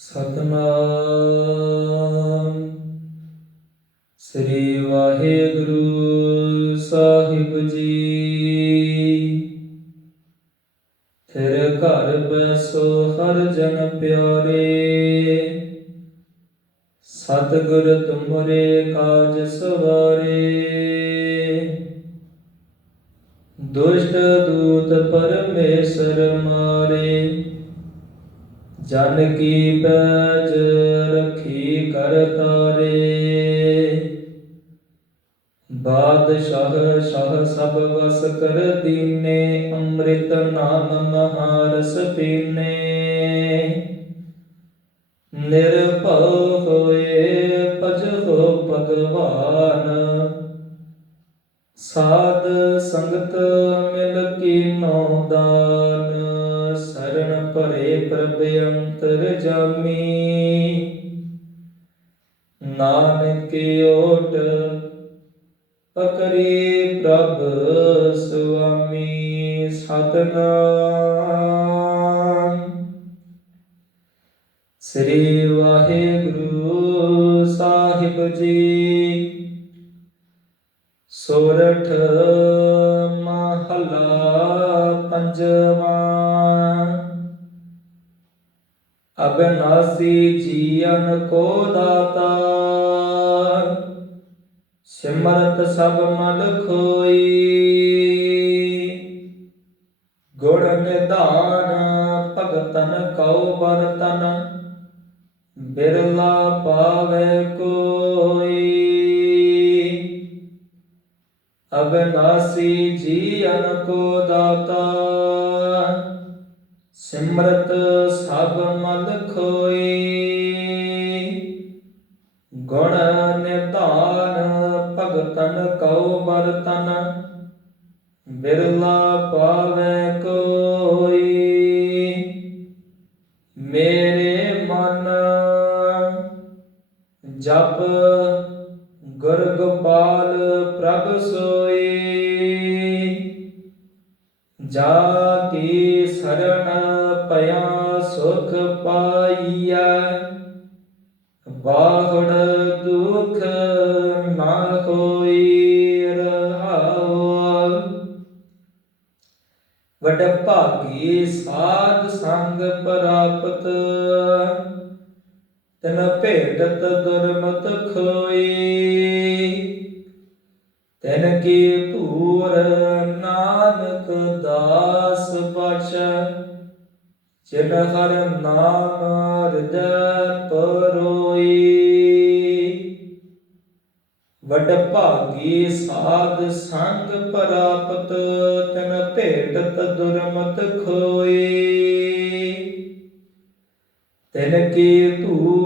ਸਤਨਾਮ। ਸ੍ਰੀ ਵਾਹਿਗੁਰੂ ਸਾਹਿਬ ਜੀ। ਤੇਰੇ ਘਰ ਬੈਸੋ ਹਰ ਜਨ ਪਿਆਰੇ। ਸਤਿਗੁਰ ਤੁਮਰੇ ਕਾਜ ਸਵਾਰੇ। ਦੁਸ਼ਟ ਦੂਤ ਪਰਮੇਸ਼ਰ ਮਾਰੇ। ਜਨ ਕੀ ਪੈਜ ਰਖੀ ਕਰ ਤਾਰੇ। ਬਾਦਸ਼ਾਹ ਸ਼ਾਹ ਸਭ ਵਸ ਕਰ ਦੀਨੇ, ਅੰਮ੍ਰਿਤ ਨਾਮ ਮਹਾਰਸ ਪੀਨੇ। ਨਿਰਭਉ ਹੋਏ ਭਜੋ ਭਗਵਾਨ। ਸਾਧ ਸੰਗਤ ਮਿਲ ਕੀਨੋ ਦਾਨ ਸਰਣ ਪ੍ਰਭ ਅੰਤਰ ਜਾਮੀ ਨਾਨਕ ਓਟ ਪਕਰੀ ਪ੍ਰਭ ਸੁਆਮੀ ਸਤਨਾਮ। ਸ੍ਰੀ ਵਾਹਿਗੁਰੂ ਸਾਹਿਬ ਜੀ, ਸੋਰਠ ਮਹਲਾ ਪੰਜਵਾਂ। ਅਬਨਾਸੀ ਜੀਵਨ ਕੋ ਦਾਤਾ। ਸਿਮਰਤ ਸਭ ਮਲ ਖੋਈ ਗੁਣ ਨਿਧਾਨ ਭਗਤਨ ਕਉ ਬਰਤਨ, ਬਿਰਲਾ ਪਾਵੇ ਕੋਈ। ਅਬਨਾਸੀ ਜੀਵਨ ਕੋ ਦਾਤਾ। ਸਿਮਰਤ ਸਭ ਮਲ ਖੋਈ ਗੁਣ ਨਿਧਾਨ ਭਗਤਨ ਕਉ ਬਰਤਨ ਬਿਰਲਾ ਪਾਵੇ ਕੋਈ। ਮੇਰੇ ਮਨ ਜਪ ਗੁਰ ਗੋਪਾਲ ਪ੍ਰਭ ਸੋਈ। ਜਾ ਕੀ ਪਿਆ ਸੁਖ ਪਾਈਐ। ਬਾਹੜ ਦੁਖ ਨਾ ਹੋਈ ਰਹਾਉ ਵਡ ਭਾਗੀ ਸਾਧ ਸੰਗ ਪ੍ਰਾਪਤ ਤਨ ਭੇਟਤ ਦੁਰਮਤ ਖੋਈ। ਤਨ ਕੀ ਧੂਰ ਨਾਨਕ ਦਾਸ ਬਚ ਜਿਨ ਹਰ ਨਾਮ ਹਿਰਦੈ ਪਰੋਈ। ਵਡ ਭਾਗੀ ਸਾਧ ਸੰਗ ਪ੍ਰਾਪਤ, ਤਨ ਭੇਟਤ ਦੁਰਮਤ ਖੋਈ। ਤਨ ਕੀ ਧੂ